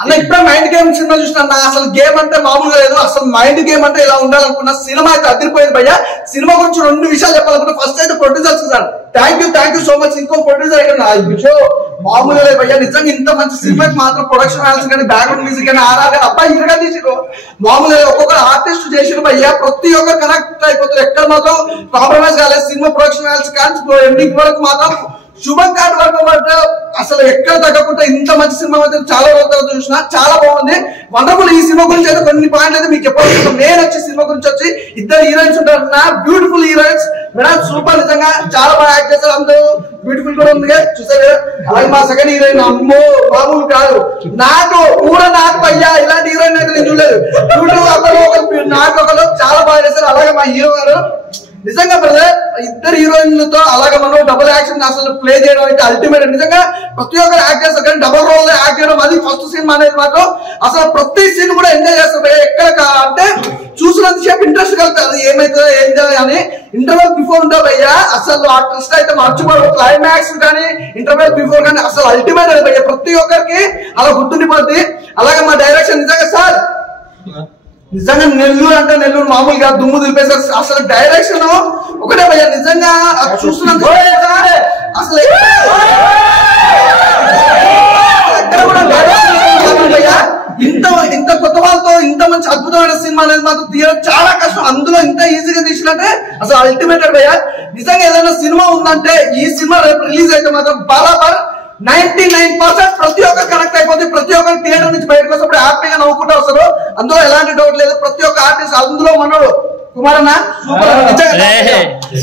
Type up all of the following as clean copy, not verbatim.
అన్న ఇప్పుడే mind game cinema చూసిన అసలు గేమ్ అంటే మామూలుగా లేదు. అసలు మైండ్ గేమ్ అంటే ఇలా ఉండాలనుకున్నా. సినిమా అయితే అదిరిపోయింది భయ్యా. సినిమా గురించి 2 విషయాలు చెప్పాలనుకున్నా. ఫస్ట్ అయితే producers sir thank you so much. ఇంకో ప్రొడ్యూసర్ అయితే మామూలుగా లేదు భయ్యా. నిజంగా ఇంత మంచి సినిమాకి మాత్రం ప్రొడక్షన్ వాల్యూస్ కానీ బ్యాక్గ్రౌండ్ మ్యూజిక్ కానీ ఆర్ఆర్ కానీ అబ్బాయి ఇరగా తీసిరు. మామూలుగా ఒక్కొక్కరు ఆర్టిస్ట్ చేసిన భయ్యా. ప్రతి ఒక్కరు కనెక్ట్ అయిపోతారు. ఎక్కడ మాత్రం కాంప్రమైజ్ కాలేదు. సినిమా ప్రొడక్షన్ వాల్యూస్ కానీ ఎండింగ్ వరకు మాత్రం శుభం కాదు వరకు అసలు ఎక్కడ తగ్గకుండా ఇంత మంచి సినిమా అయితే చాలా రోజులు చూసిన. చాలా బాగుంది, వండర్ఫుల్. ఈ సినిమా గురించి అయితే కొన్ని పాయింట్లు అయితే మీకు చెప్పాలి. మెయిన్ వచ్చి సినిమా గురించి వచ్చి 2 హీరోయిన్స్ ఉంటారు. Beautiful heroines madam, super. నిజంగా చాలా బాగా యాక్ట్ చేస్తారు. అందరూ బ్యూటిఫుల్ కూడా ఉంది చూసారు. అలాగే మా సెకండ్ హీరోయిన్ అమ్మో మామూలు కాదు. నాకు భయ్యా ఇలాంటి హీరోయిన్ అయితే నేను చూడలేదు. నాకు ఒకరు చాలా బాగా చేస్తారు. అలాగే మా హీరో గారు నిజంగా బ్రదర్ 2 హీరోయిన్లతో అలాగే మనం డబుల్ యాక్షన్ అసలు ప్లే చేయడం అయితే అల్టిమేట్. నిజంగా ప్రతి ఒక్కరు యాక్ట్ చేస్తారు కానీ డబుల్ రోల్ యాక్ట్ చేయడం అది ఫస్ట్ సినిమా అనేది మాత్రం అసలు ప్రతి సీన్ కూడా ఎంజాయ్ చేస్తారు. ఎక్కడ అంటే చూసినంత సేపు ఇంట్రెస్ట్ కలుగుతుంది ఏమైతే ఎంజాయ్ అని. ఇంటర్వెల్ బిఫోర్ ఉంటే భయ్యా అసలు ఆ ట్విస్ట్ అయితే మర్చిపోరు. క్లైమాక్స్ కానీ ఇంటర్వెల్ బిఫోర్ కానీ అసలు అల్టిమేట్ అది భయ్యా. ప్రతి ఒక్కరికి అలా గుర్తుండిపోద్ది. అలాగే మా డైరెక్షన్ నిజంగా సార్ నిజంగా నెల్లూరు అంటే నెల్లూరు మామూలుగా దుమ్ము దులిపేసారు. అసలు డైరెక్షన్ ఒకటే భయ్యా. నిజంగా చూస్తున్నంత అసలు ఎక్కడ కూడా భయ్యా ఇంత కొత్త వాళ్ళతో ఇంత మంచి అద్భుతమైన సినిమా అనేది మాకు తీయడం చాలా కష్టం. అందులో ఇంత ఈజీగా తీసినట్టే అసలు అల్టిమేట్ భయ్యా. నిజంగా ఏదైనా సినిమా ఉందంటే ఈ సినిమా రేపు రిలీజ్ అయితే మాత్రం బరాబర్ 99% ప్రతి ఒక్కరు కనెక్ట్ అయిపోతుంది. ప్రతి ఒక్కరు థియేటర్ నుంచి బయటకు వస్తే హ్యాపీగా నవ్వుకుంటూ వస్తారు. అందులో ఎలాంటి డౌట్ లేదు. ప్రతి ఒక్క ఆర్టిస్ట్ అందులో మనోడు కుమారన్న సూపర్.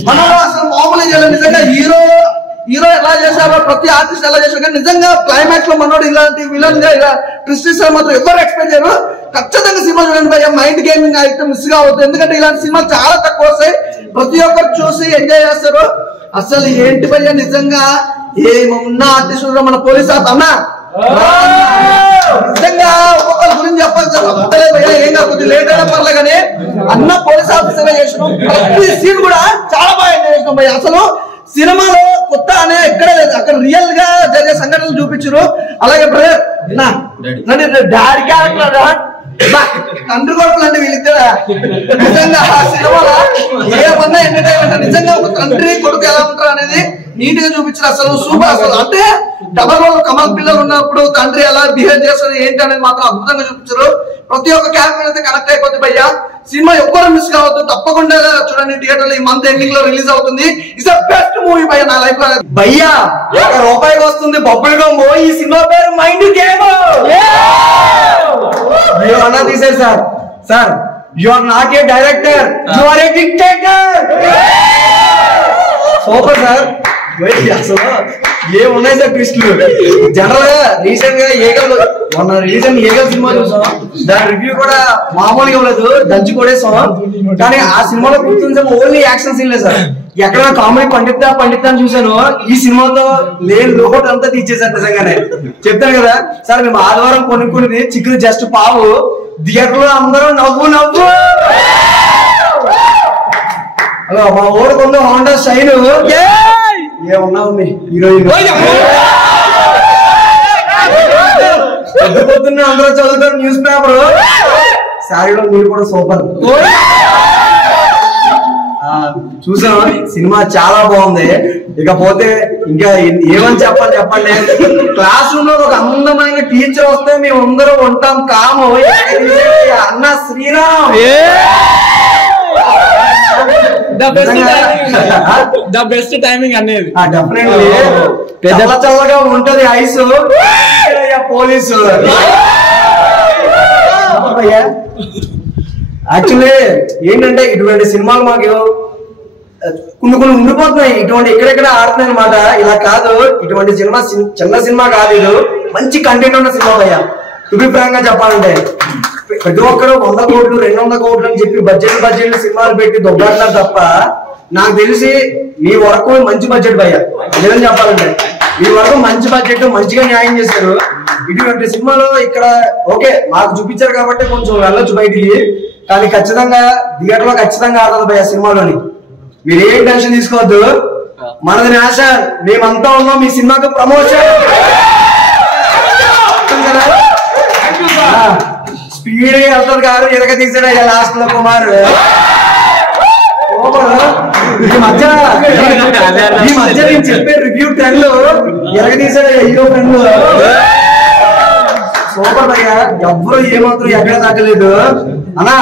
మనోడు అసలు మామూలు చేయలేదు. నిజంగా హీరో ఎలా చేశారో ప్రతి ఆర్టిస్ట్ ఎలా చేశారు కానీ నిజంగా క్లైమాక్స్ లో మనోడు ఇలాంటి విలన్ గా ఇలా ట్విస్ట్ మాత్రం ఎవరు ఎక్స్పెక్ట్ చేయరు. ఖచ్చితంగా సినిమా చూడండి భయ్యా. మైండ్ గేమింగ్ అయితే మిస్ కావద్దు. ఎందుకంటే ఇలాంటి సినిమాలు చాలా తక్కువ వస్తాయి. ప్రతి ఒక్కరు చూసి ఎంజాయ్ చేస్తారు. అసలు ఏంటి భయ్యా నిజంగా ఏమన్నా ఆర్టిస్ట్ మన పోలీస్ అన్న నిజంగా ఒక్కొక్కరి గురించి చెప్పాలి. ఏం కాకపోతే లేట్ అయినా పర్లే కానీ అన్న పోలీస్ ఆఫీసర్ చేసినాం. ప్రతి సీన్ కూడా చాలా బాగా ఎంజాయ్ చేసినాం భయ్యా. అసలు సినిమాలో కొత్త అనే ఎక్కడ లేదు. అక్కడ రియల్ గా జరిగే సంఘటనలు చూపించారు. అలాగే బ్రదర్ డాడీ క్యారెక్టర్ తండ్రి కొడుకులు అంటే వీళ్ళిద్దరా నిజంగా ఆ సినిమాలో ఏమన్నా ఎంటర్టైన్మెంట్. నిజంగా ఒక తండ్రి కొడుకు ఎలా ఉంటారు అనేది నీట్ గా చూపించారు. అసలు సూపర్. అసలు అంటే డబల్ రోల్ కమల్ పిల్లలు ఉన్నప్పుడు తండ్రి ఎలా బిహేవ్ చేస్తారు ఏంటి అనేది మాత్రం అద్భుతంగా చూపించారు. ప్రతి ఒక్క క్యారెక్టర్ అయితే కనెక్ట్ అయిపోతుంది భయ్యా. సినిమా ఎవ్వరు మిస్ కావద్దు. తప్పకుండా చూడండి. థియేటర్ లో ఈ మంత్ ఎండింగ్ లో రిలీజ్ అవుతుంది. ఇట్స్ ద బెస్ట్ మూవీ భయ్యా నా లైఫ్ లో. భయ్యా ₹1 వస్తుంది బొబ్బులు గమ్ము. ఈ సినిమా పేరు మైండ్ గేమ్. అన్నా తీసారు sir. Sir you are not a director, you are a dictator. Super sir. అసలు ఏమున్నాయి సార్ ట్విస్ట్లు. జనరల్ గా రీసెంట్ గా మొన్న రీసెంట్ ఏగల్ సినిమా చూసాం. దాని రివ్యూ కూడా మామూలుగా ఇవ్వలేదు, దంచి కొడేసాం. కానీ ఆ సినిమాలో గుర్తుంది ఓన్లీ యాక్షన్ సీన్ లేదు సార్. ఎక్కడైనా కామెడీ పండిద్దా అని చూసాను. ఈ సినిమాతో లేని లోటు అంతా తీసేసాను. నిజంగానే చెప్తాను కదా సార్. మేము ఆదివారం కొనుక్కునేది చికెన్ జస్ట్ పావు. థియేటర్ లో అందరూ నవ్వు. అలా మా ఊరు కొంత హోండా షైన్ ఏమన్నా ఉంది హీరోయిన్. పొద్దున్న అందరూ చదువుతారు న్యూస్ పేపర్. శారీలో మీరు కూడా సూపర్. చూసాను సినిమా చాలా బాగుంది. ఇకపోతే ఇంకా ఏమని చెప్పండి. క్లాస్ రూమ్ లో ఒక అందమైన టీచర్ వస్తే మేము అందరం ఉంటాం కాము. అన్న శ్రీరామ్ ద బెస్ట్ టైమింగ్ అనేది డెఫినెట్లీ. చల్లగా ఉంటది ఐస్. పోలీసు యాక్చువల్లీ ఏంటంటే ఇటువంటి సినిమాలు మాకు కొన్ని ఉండిపోతున్నాయి. ఇటువంటి ఎక్కడెక్కడ ఆడుతున్నాయి అనమాట. ఇలా కాదు, ఇటువంటి సినిమా చిన్న సినిమా కాదు. ఇది మంచి కంటెంట్ ఉన్న సినిమా భయ్యా. అభిప్రాయంగా చెప్పాలంటే ప్రతి ఒక్కరు 100 కోట్లు 200 కోట్లు అని చెప్పి బడ్జెట్ సినిమాలు పెట్టి దొబ్బడుతున్నారు తప్ప నాకు తెలిసి మీ వరకు మంచి బడ్జెట్ భయ్యా. నిజం చెప్పాలంటే మీ వరకు మంచి బడ్జెట్ మంచిగా న్యాయం చేశారు. ఇటువంటి సినిమాలో ఇక్కడ ఓకే మాకు చూపించారు కాబట్టి కొంచెం వెళ్ళొచ్చు బయటికి. కానీ ఖచ్చితంగా థియేటర్ లో ఖచ్చితంగా ఆడదు భయ్యా సినిమాలోని. మీరు ఏం టెన్షన్ తీసుకోవద్దు. మనది నేషన్, మేమంతా ఉన్నాం మీ సినిమాకు ప్రమోషన్ కదా. స్పీడ్ వెళ్తారు కాదు ఎరగ తీసాడు అయ్యా లాస్ట్ లో కుమార్. ఈ మధ్య నేను చెప్పే రివ్యూ ట్రెండ్ ఎరగ తీసాడు హీరో ఫ్రెండ్. సూపర్ అయ్యా, ఎవ్వరు ఏమాత్రం ఎక్కడ తగ్గలేదు అన్నా.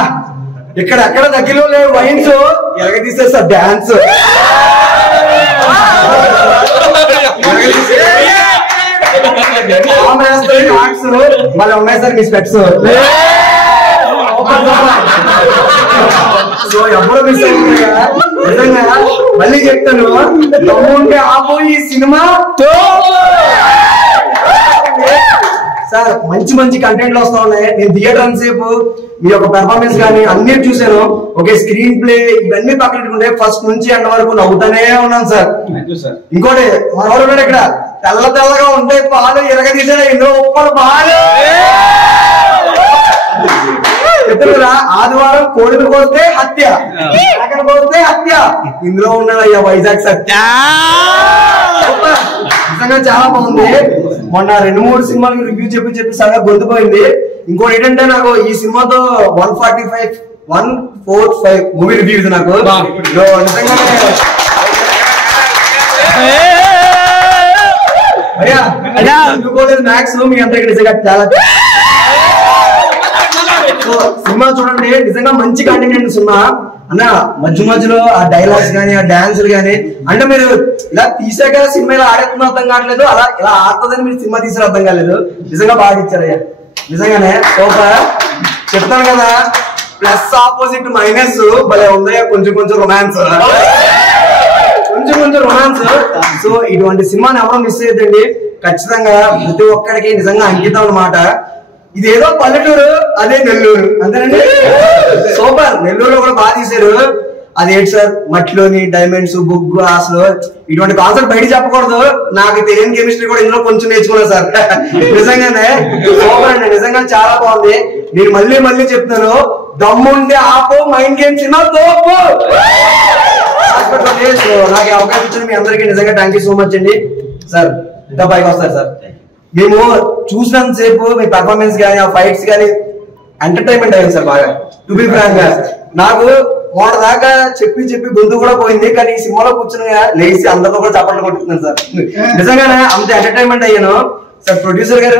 ఎక్కడ తగ్గిలో లేవు వైన్స్, ఎరగ తీసేస్తారు డాన్స్. మళ్ళీ ఉన్నాయి సార్ మీ స్పెట్స్. సో ఎవరు మిస్ అవుతున్నాయా నిజంగా. మళ్ళీ చెప్తాను, ఉంటే ఆపో ఈ సినిమా సార్. మంచి మంచి కంటెంట్లు వస్తా ఉన్నాయి. నేను థియేటర్ అంతసేపు మీ యొక్క పెర్ఫార్మెన్స్ కానీ అన్ని చూసాను. ఓకే, స్క్రీన్ ప్లే ఇవన్నీ పక్కన పెట్టుకుంటే ఫస్ట్ నుంచి ఎండ వరకు నవ్వుతానే ఉన్నాను సార్. ఇంకోటి మనవాడు ఉన్నాడు ఇక్కడ, తెల్లగా ఉంటాయి పాలు ఎరగ తీసాడు ఇందులో ఉప్పలు పాలు చెప్తున్నా. ఆదివారం కోడిని కోస్తే హత్య, ఎక్కడ కోస్తే హత్య, ఇందులో ఉన్నాడు అయ్యా వైజాగ్ సత్య. నిజంగా చాలా బాగుంది. మొన్న 2-3 సినిమాలకు రివ్యూ చెప్పి సగం గొంతుపోయింది. ఇంకోటి ఏంటంటే నాకు ఈ సినిమాతో 145 మూవీ రివ్యూ ఇది నాకు నిజంగానే. అయ్యా అందుకోలేదు మ్యాక్స్ మీ అందరికి నిజంగా చాలా. సినిమా చూడండి, నిజంగా మంచి కంటెంట్ సినిమా అన్న. మధ్యలో ఆ డైలాగ్స్ కానీ ఆ డాన్సులు కానీ, అంటే మీరు ఇలా తీసాక సినిమా ఇలా ఆడేస్తున్న అర్థం కావట్లేదు, అలా ఇలా ఆడుతుందని మీరు సినిమా తీసిన అర్థం కాలేదు. నిజంగా బాగా ఇచ్చారయ్యా, నిజంగానే సూపర్. చెప్తాను కదా, ప్లస్ ఆపోజిట్ మైనస్ భలే ఉందయ్యా. కొంచెం రొమాన్స్, కొంచెం రొమాన్స్. సో ఇటువంటి సినిమాని ఎవరో మిస్ అయ్యేదండి. ఖచ్చితంగా ప్రతి ఒక్కడికి నిజంగా అంకితం అన్నమాట. ఇదేదో పల్లెటూరు, అదే నెల్లూరు అంతేనండి. సూపర్. నెల్లూరులో కూడా బాగా తీశారు. అదేంటి సార్, మట్టిలోని డైమండ్స్ బొగ్గు ఆశలు ఇటువంటి కాన్సెప్ట్ బయట చెప్పకూడదు. నాకు తెలియని కెమిస్ట్రీ కూడా ఇందులో కొంచెం నేర్చుకున్నాను సార్. నిజంగానే సూపర్ అండి, నిజంగా చాలా బాగుంది. నేను మళ్ళీ చెప్తాను, దమ్ముంటే ఆపో మైండ్ గేమ్ సినిమా తోపు. నాకు అవకాశం ఇచ్చిన మీ అందరికీ నిజంగా థ్యాంక్ యూ సో మచ్ అండి. సార్ ఇంకా పైకి వస్తారు సార్. మేము చూసినంత సేపు మీ పర్ఫార్మెన్స్ కానీ ఆ ఫైట్స్ కానీ ఎంటర్టైన్మెంట్ అయ్యింది సార్ బాగా. టు బి ఫ్రాంక్ గా నాకు మొన్న దాకా చెప్పి గొంతు కూడా పోయింది, కానీ ఈ సినిమాలో కూర్చుని లేచి అందరితో కూడా చప్పట్లు కొట్టుకున్నాను సార్. నిజంగానే అంత ఎంటర్టైన్మెంట్ అయ్యాను సార్. ప్రొడ్యూసర్ గారు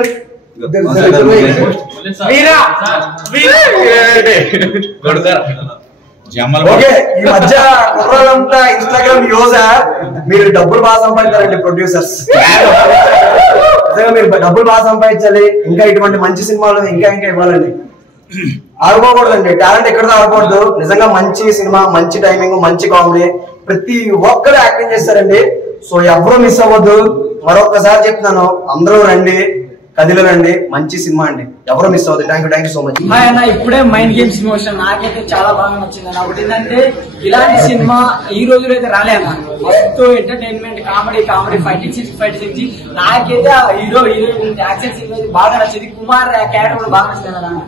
ఓకే, ఈ మధ్య కుర్రాళ్ళంతా ఇన్స్టాగ్రామ్ యూజర్, మీరు డబ్బులు బాగా సంపాదించారండి ప్రొడ్యూసర్స్. మీరు డబ్బులు బాగా సంపాదించాలి, ఇంకా ఇటువంటి మంచి సినిమాలు ఇంకా ఇవ్వాలండి. ఆడుకోకూడదండి, టాలెంట్ ఎక్కడితో ఆడకూడదు. నిజంగా మంచి సినిమా, మంచి టైమింగ్, మంచి కామెడీ, ప్రతి ఒక్కరు యాక్టింగ్ చేస్తారండి. సో ఎవరు మిస్ అవ్వద్దు. మరొకసారి చెప్తున్నాను, అందరూ రండి, కదిలేరండి. మంచి సినిమా అండి, ఎవరు మిస్ అవ్వద్దు. Thank you so much. అన్న ఇప్పుడే మైండ్ గేమ్ సినిమా వచ్చింది, నాకైతే చాలా బాగా నచ్చింది అన్న. ఒకటి ఏంటంటే ఇలాంటి సినిమా ఈ రోజులో అయితే రాలేనా. మస్తు ఎంటర్టైన్మెంట్, కామెడీ ఫైటింగ్ నాకైతే హీరో హీరోయిన్ యాక్షన్ సీన్ బాగా నచ్చింది. కుమార్ క్యారెక్టర్ కూడా బాగా నచ్చింది అన్న.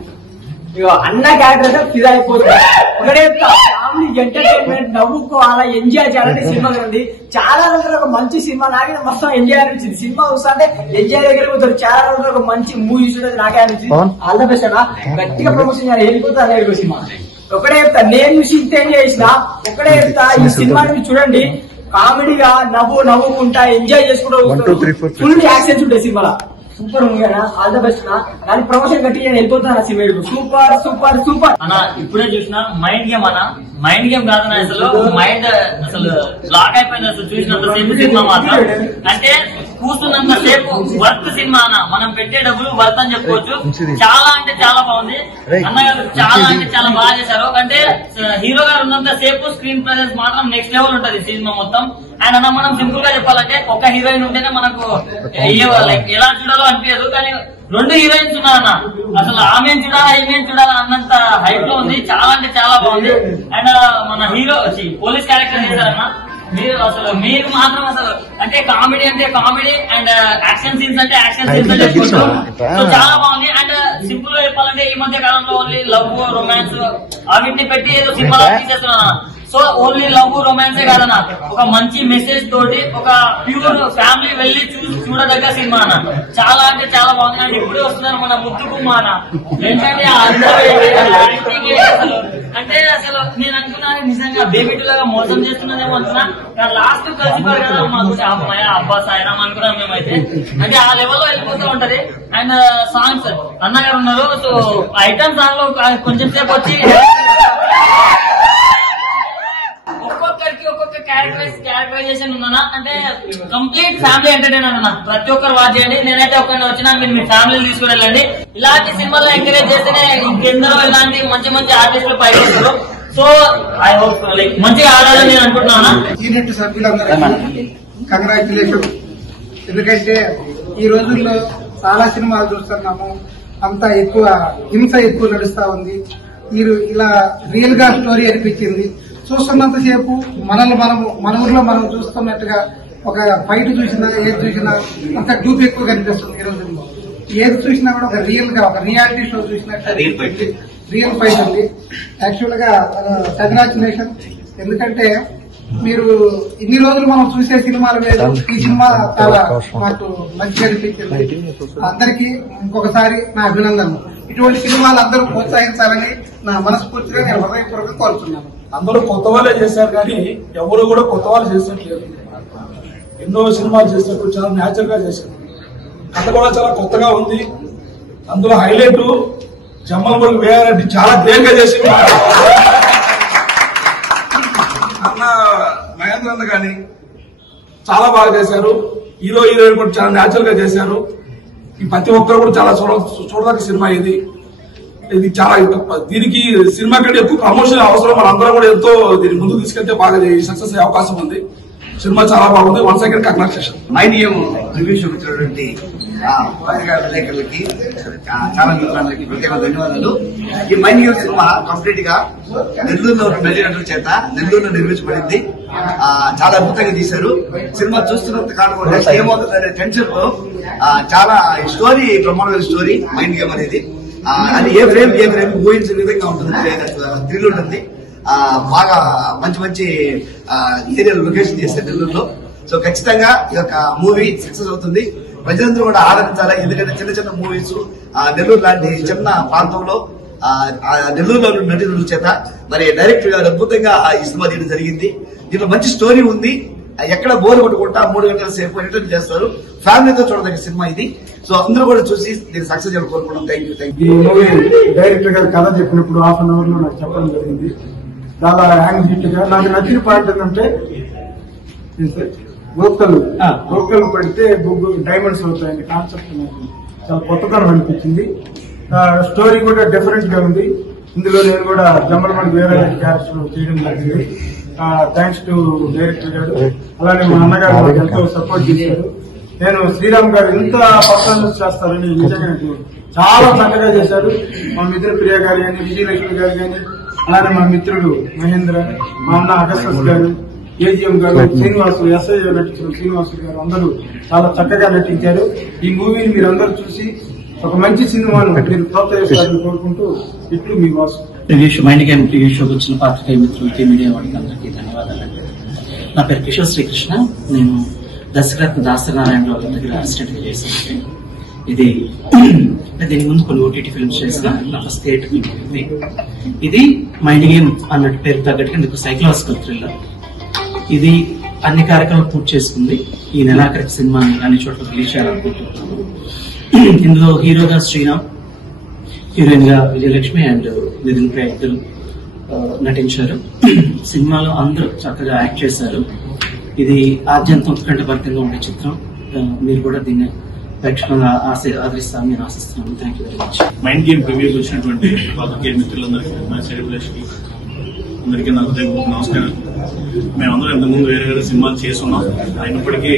అన్న క్యారెక్టర్ అయితే ఫిదా అయిపోతుంది. ఒకటే ఫ్యామిలీ ఎంటర్టైన్మెంట్, నవ్వుకోవాలా, ఎంజాయ్ చేయాలంటే సినిమా ఉంది. చాలా రోజులు ఒక మంచి సినిమా, నాకైతే మొత్తం ఎంజాయ్ అనిపించింది. సినిమా చూస్తా అంటే ఎంజాయ్ దగ్గర పోతారు. చాలా రోజులు ఒక మంచి మూవీ చూసేది నాకే అనిపించింది. ఆల్ ద బెస్ట్ అన్న, గట్టిగా ప్రమోషన్ చేయాలి. వెళ్ళిపోతా అనే సినిమా ఒకటే చెప్తా, నేను చూసి ఎంజాయ్ చేసిన. ఒకటే చెప్తా, ఈ సినిమాని చూడండి, కామెడీగా నవ్వుకుంటా ఎంజాయ్ చేసుకుంటూ ఫుల్ యాక్షన్స్ ఉంటాయి సినిమాలో. సూపర్ ఉంది అన్న, ఆల్ ద బెస్ట్ అన్న. కానీ ప్రమోషన్ కట్టి నేను వెళ్ళిపోతాను సినిమా. సూపర్ అన్న. ఇప్పుడే చూసిన మైండ్ గేమ్ అన్న, మైండ్ గేమ్ కాదన్న, అసలు మైండ్ అసలు లాక్ అయిపోయింది. అసలు చూసినంత సేపు సినిమా మాత్రం, అంటే కూర్చున్నంత సేపు వర్త్ సినిమా అన్న. మనం పెట్టే డబ్బులు వర్త్ అని చెప్పుకోవచ్చు. చాలా అంటే చాలా బాగుంది అన్నగారు, చాలా అంటే చాలా బాగా చేశారు. అంటే హీరో గారు ఉన్నంత సేపు స్క్రీన్ ప్రెజెన్స్ మాత్రం నెక్స్ట్ లెవెల్ ఉంటది సినిమా మొత్తం. అండ్ అన్న మనం సింపుల్ గా చెప్పాలంటే ఒక హీరోయిన్ ఉంటేనే మనకు ఎలా చూడాలో అనిపించదు, కానీ 2 హీరోయిన్స్ ఉన్నారన్న. అసలు ఆమె చూడాలా ఈమె చూడాలా అన్నంత హైట్ లో ఉంది. చాలా అంటే చాలా బాగుంది. అండ్ మన హీరో పోలీస్ క్యారెక్టర్ చేశారన్న. మీరు మాత్రం అసలు అంటే కామెడీ అండ్ యాక్షన్ సీన్స్ అంటే యాక్షన్ సీన్స్ అని చెప్పుకుంటాం. సో చాలా బాగుంది. అండ్ సింపుల్ గా చెప్పాలంటే ఈ మధ్య కాలంలో ఓన్లీ లవ్, రొమాన్స్ అవిటిని పెట్టి ఏదో సినిమాలో తీసేస్తున్నా. సో ఓన్లీ లవ్ రొమాన్సే కాదన్న, ఒక మంచి మెసేజ్ తోటి ఒక ప్యూర్ ఫ్యామిలీ వెళ్ళి చూడదగ్గ సినిమా అన్న. చాలా అంటే చాలా బాగుంది. అండ్ ఇప్పుడే వస్తున్నారు మన ముద్దు కుమ్మ అన్న. ఏంటంటే అంటే అసలు నేను అనుకున్నాను నిజంగా బేబీ లాగా మోసం చేస్తున్నదేమో అనుకున్నా. లాస్ట్ కలిసిపోయారు కదా మాకు అమ్మాయి అబ్బా సాయిరామ్ అనుకున్నాం మేమైతే. అంటే ఆ లెవెల్లో వెళ్ళిపోతూ ఉంటది. అండ్ సాంగ్స్ అన్నగారు ఉన్నారు. సో ఐటమ్ సాంగ్ లో కొంచెం సేపు వచ్చి ఒక్కొక్కరికి ఒక్కొక్క క్యారెక్టరైజేషన్ ఉందన్నా. అంటే కంప్లీట్ ఫ్యామిలీ ఎంటర్టైనర్ అన్న. ప్రతి ఒక్కరు వాచ్ చేయండి. నేనైతే ఒక్కరిని వచ్చినా మీరు మీ ఫ్యామిలీ తీసుకుని వెళ్ళండి. ఇలాంటి సినిమాలో ఎంకరేజ్ చేస్తేనే ఇంకెందరో ఇలాంటి మంచి మంచి ఆర్టిస్టులు పైకి వస్తారు. సో ఐ హోప్ లైక్ మంచిగా ఆడాలని నేను అనుకుంటున్నా. యూనిట్ సభ్యులందరికీ కంగ్రాచులేషన్. ఎందుకంటే ఈ రోజుల్లో చాలా సినిమాలు చూస్తున్నాము, అంతా ఎక్కువ హింస ఎక్కువ నడుస్తా ఉంది. ఇలా రియల్ గా స్టోరీ అనిపించింది. చూస్తున్నంతసేపు మన ఊర్లో మనం చూస్తున్నట్టుగా ఒక ఫైట్ చూసినా ఏది చూసినా అంత డూప్ ఎక్కువ కనిపిస్తుంది. ఈ రోజుల్లో ఏది చూసినా కూడా ఒక రియల్ గా ఒక రియాలిటీ షో చూసినట్టు రియల్ ఫైట్ ఉంది. యాక్చువల్ గా కంగ్రాచులేషన్. ఎందుకంటే మీరు ఇన్ని రోజులు మనం చూసే సినిమాలు వేరు, ఈ సినిమా చాలా మాకు మంచిగా అనిపించింది. అందరికీ ఇంకొకసారి నా అభినందనలు. ఇటువంటి సినిమాలు అందరూ ప్రోత్సహించాలని నా మనస్ఫూర్తిగా నేను హృదయపూర్వకంగా కోరుతున్నాను. అందరూ కొత్త వాళ్ళే చేశారు కానీ ఎవరు కూడా కొత్త వాళ్ళు చేసినట్లేదు. ఎన్నో సినిమాలు చేసినప్పుడు చాలా న్యాచురల్ గా చేశారు. కథ కూడా చాలా కొత్తగా ఉంది. అందులో హైలైట్ జమ్మలమూడి వేయారెడ్డి చాలా గ్రేట్ గా చేసి అన్న మహేంద్ర అన్న కానీ చాలా బాగా చేశారు. హీరో హీరోయిన్ కూడా చాలా న్యాచురల్ గా చేశారు. ఈ ప్రతి ఒక్కరు కూడా చాలా చూడదగ్గ సినిమా ఇది. చాలా దీనికి సినిమా కంటే ఎక్కువ ప్రమోషన్ అవసరం. మనందరం కూడా ఎంతో దీన్ని ముందుకు తీసుకెళ్తే బాగా సక్సెస్ అయ్యే అవకాశం ఉంది. సినిమా చాలా బాగుంది. One second congratulation. మైనియం రివ్యూ చూపించినటువంటి పత్రికా విలేకరులకి చాలా మిత్రులందరికీ ప్రత్యేక ధన్యవాదాలు. ఈ మైనియం సినిమా కంప్లీట్ గా నెల్లూరులో నటీనటుల చేత నెల్లూరులో నిర్మించబడింది. చాలా అద్భుతంగా తీశారు. సినిమా చూస్తున్నంత కాలం నెక్స్ట్ ఏమవుతుందనే టెన్షన్ లో చాలా స్టోరీ బ్రహ్మాండమైన స్టోరీ మైండ్ గేమ్ అనేది. అది ఏ ఫ్రేమ్ ఊహించిన విధంగా ఉంటుంది. థ్రిల్ ఉంటుంది. బాగా మంచి మంచి ఏరియాలో లొకేషన్ చేస్తారు నెల్లూరులో. సో ఖచ్చితంగా ఈ యొక్క మూవీ సక్సెస్ అవుతుంది. ప్రజలందరూ కూడా ఆదరించాలి. ఎందుకంటే చిన్న చిన్న మూవీస్ నెల్లూరు లాంటి చిన్న ప్రాంతంలో నెల్లూరులో నటీనటుల చేత మరి డైరెక్టర్ గారు అద్భుతంగా ఈ సినిమా తీయడం జరిగింది. దీంట్లో మంచి స్టోరీ ఉంది. ఎక్కడ బోర్ కొట్టుకుంటా 3 గంటల సేపు ఎంటర్టైన్ చేస్తారు. ఫ్యామిలీతో చూడదగ్గ సినిమా ఇది. సో అందరూ కూడా చూసి దీన్ని సక్సెస్ చేయాలని కోరుకుంటాం. Thank you. ఈ మూవీ డైరెక్టర్ గారు కథ చెప్పినప్పుడు హాఫ్ అన్ అవర్ లో నాకు చెప్పడం జరిగింది. చాలా హ్యాంగ్ హిట్ గా నాకు నచ్చిన పాయింట్ ఏంటంటే గోక్కలు పెడితే డైమండ్స్ అవుతాయని కాన్సెప్ట్ నాకు చాలా కొత్తదనం అనిపించింది. స్టోరీ కూడా డిఫరెంట్ గా ఉంది. ఇందులో నేను కూడా జమ్మలమూడి వేరే క్యారెక్టర్ చేయడం జరిగింది. థ్యాంక్స్ టు డైరెక్టర్ గారు. అలానే మా అన్నగారు నాకు ఎంతో సపోర్ట్ చేశారు. నేను శ్రీరామ్ గారు ఎంత పర్ఫార్మెన్స్ చేస్తారని నిజంగా చాలా చక్కగా చేశారు. మా మిత్రుడు ప్రియ గారు కానీ, విజయలక్ష్మి గారు కానీ, అలానే మా మిత్రుడు మహేంద్ర, మా అన్న అగస్టస్ గారు, ఏజిఎం గారు, శ్రీనివాసు, ఎస్ఐ నటించిన శ్రీనివాసు గారు అందరూ చాలా చక్కగా నటించారు. ఈ మూవీని మీరు అందరూ చూసి ఒక మంచి సినిమాను మీరు ప్రోత్సహిస్తారని కోరుకుంటూ ఇట్లు మీ వాసు. మైండ్ గేమ్ టీవీ షోకి వచ్చిన పాత్రికేయ మిత్రులకి, మీడియా వాళ్ళకి అందరికీ ధన్యవాదాలండి. నా పేరు కిషోర్ శ్రీకృష్ణ. నేను దర్శకరత్న దాసనారాయణ వాళ్ళ దగ్గర అసిస్టెంట్ గా చేశాను. ఇది దీని ముందు కొన్ని ఓటీటీ ఫిల్మ్స్ చేసిన నా ఫస్ట్ థియేటర్ ఇది. ఇది మైండ్ గేమ్ అన్నట్టు పేరు తగ్గట్టుగా ఇందుకు సైకలాజికల్ థ్రిల్లర్. ఇది అన్ని కార్యక్రమాలు పూర్తి చేసుకుంది. ఈ నెలాఖరి సినిమాని అన్ని చోట్ల రిలీజ్ చేయాలనుకుంటున్నాను. ఇందులో హీరోగా శ్రీరామ్, హీరోయిన్ గా విజయలక్ష్మి అండ్ నితిన్ ప్రియ ఇద్దరు నటించారు. సినిమాలో అందరూ చక్కగా యాక్ట్ చేశారు. ఇది ఆద్యంతం ఉత్కంఠభరితంగా ఉండే చిత్రం. మీరు కూడా దీన్ని ప్రేక్షకులుగా ఆదరిస్తారని నేను ఆశిస్తున్నాను. Thank you very much. Mind game రివ్యూకి వచ్చినటువంటి పాత్రికేయ మిత్రులందరికీ, మా సెలబ్రిటీకి అందరికీ నాకు నమస్కారం. మేమందరం ఇంతకుముందు వేరే వేరే సినిమాలు చేస్తున్నాం. అయినప్పటికీ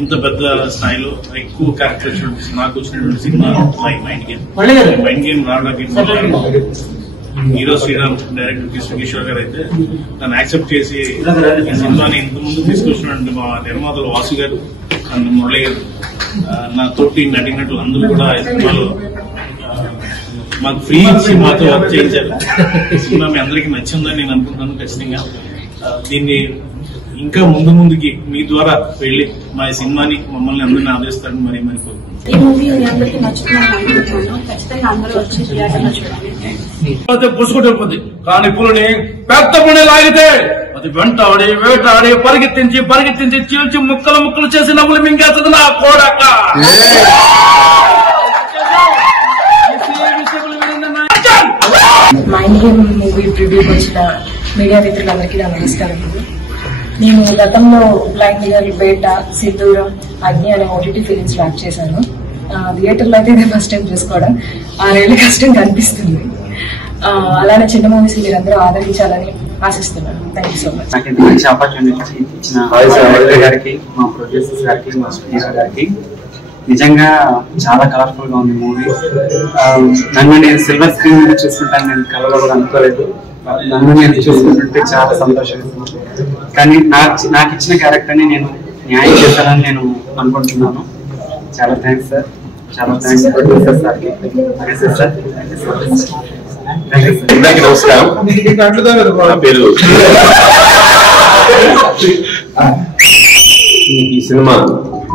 ఇంత పెద్ద స్థాయిలో ఎక్కువ క్యారెక్టర్ నాకు వచ్చినటువంటి cinema mind game. Mind game రావడానికి హీరో శ్రీరామ్, డైరెక్టర్ కృష్ణ కిషోర్ గారు అయితే నన్ను యాక్సెప్ట్ చేసి ఈ సినిమాని ఇంత ముందు తీసుకొచ్చినటువంటి మా నిర్మాతలు వాసు గారు అండ్ మురళి గారు, నా తోటి నటినట్లు అందరూ కూడా ఈ సినిమాలో మాకు ఫ్రీ ఇచ్చి మాతో వర్క్ చేయించారు. సినిమా మీ అందరికీ నచ్చిందని నేను అనుకుంటున్నాను. ఖచ్చితంగా దీన్ని ఇంకా ముందుకి మీ ద్వారా వెళ్ళి మా సినిమాని మమ్మల్ని అందరినీ ఆదరిస్తారని మరి కోరుకుంటున్నాను. ఈ మూవీ మీ అందరికీ నచ్చుతుందని అనుకుంటున్నాను. ఖచ్చితంగా అందరూ వచ్చి థియేటర్లో చూడాలి. పుసుకుంటుంది కానీ పులిని పెద్ద పులి లాగితే అది వెంటాడి వేటాడి పరిగెత్తించి చీల్చి ముక్కలు చేసి నవ్వులు మింగేస్తుంది నా కోడక్క. మైండ్ గేమ్ మూవీ ప్రివ్యూకి వచ్చిన మీడియా మిత్రులందరికీ నా నమస్కారం. నేను గతంలో బ్లైండ్ గర్ల్, బేట, సింధూరం, అగ్ని అనే ఓటీటీ ఫిలిమ్స్ యాక్ట్ చేశాను. థియేటర్లో అయితే ఇదే ఫస్ట్ టైం చూసుకోవడం 6 ఏళ్ళ కష్టం కనిపిస్తుంది. అలానే చిన్న మూవీస్ మీరందరూ ఆదరించాలని ఆశిస్తున్నాను. Thank you so much. నాకు ఇంత మంచి ఆపర్చునిటీ ఇచ్చిన గారికి, మా ప్రొడ్యూసర్స్ గారికి, మా హీరో గారికి నిజంగా చాలా కలర్ఫుల్ గా ఉంది మూవీ. నన్ను నేను సిల్వర్ స్క్రీన్ మీద చూసుకుంటాను నేను కళలో కూడా అనుకోలేదు. నన్ను నేను చూసుకుంటుంటే చాలా సంతోషం. కానీ నాకు ఇచ్చిన క్యారెక్టర్ని నేను న్యాయం చేశానని నేను అనుకుంటున్నాను. చాలా థ్యాంక్స్ సార్, చాలా థ్యాంక్స్ ప్రొడ్యూసర్ సార్కి. అందరికీ నమస్కారం. నా పేరు ఈ సినిమా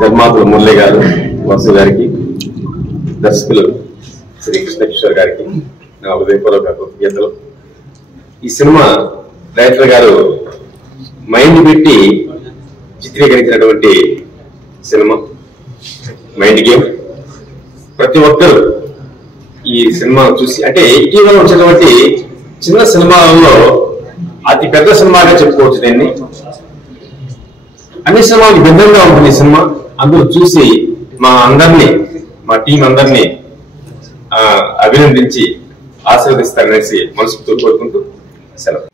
నిర్మాతలు మురళి గారు, వాసు గారికి, దర్శకులు శ్రీ కృష్ణ కిషోర్ గారికి నా హృదయపూర్వక కృతజ్ఞతలు. ఈ సినిమా డైరెక్టర్ గారు మైండ్ పెట్టి చిత్రీకరించినటువంటి సినిమా మైండ్ గేమ్. ప్రతి ఒక్కరు ఈ సినిమా చూసి, అంటే ఇటీవల వచ్చినటువంటి చిన్న సినిమాలలో అతి పెద్ద సినిమాగా చెప్పుకోవచ్చు దీన్ని. అన్ని సినిమాలకు భిన్నంగా ఉంటుంది ఈ సినిమా. అందరూ చూసి మా టీం అందరినీ అభినందించి ఆశీర్వదిస్తారనేసి మనస్ఫూర్తిగా కోరుకుంటూ సెలవు.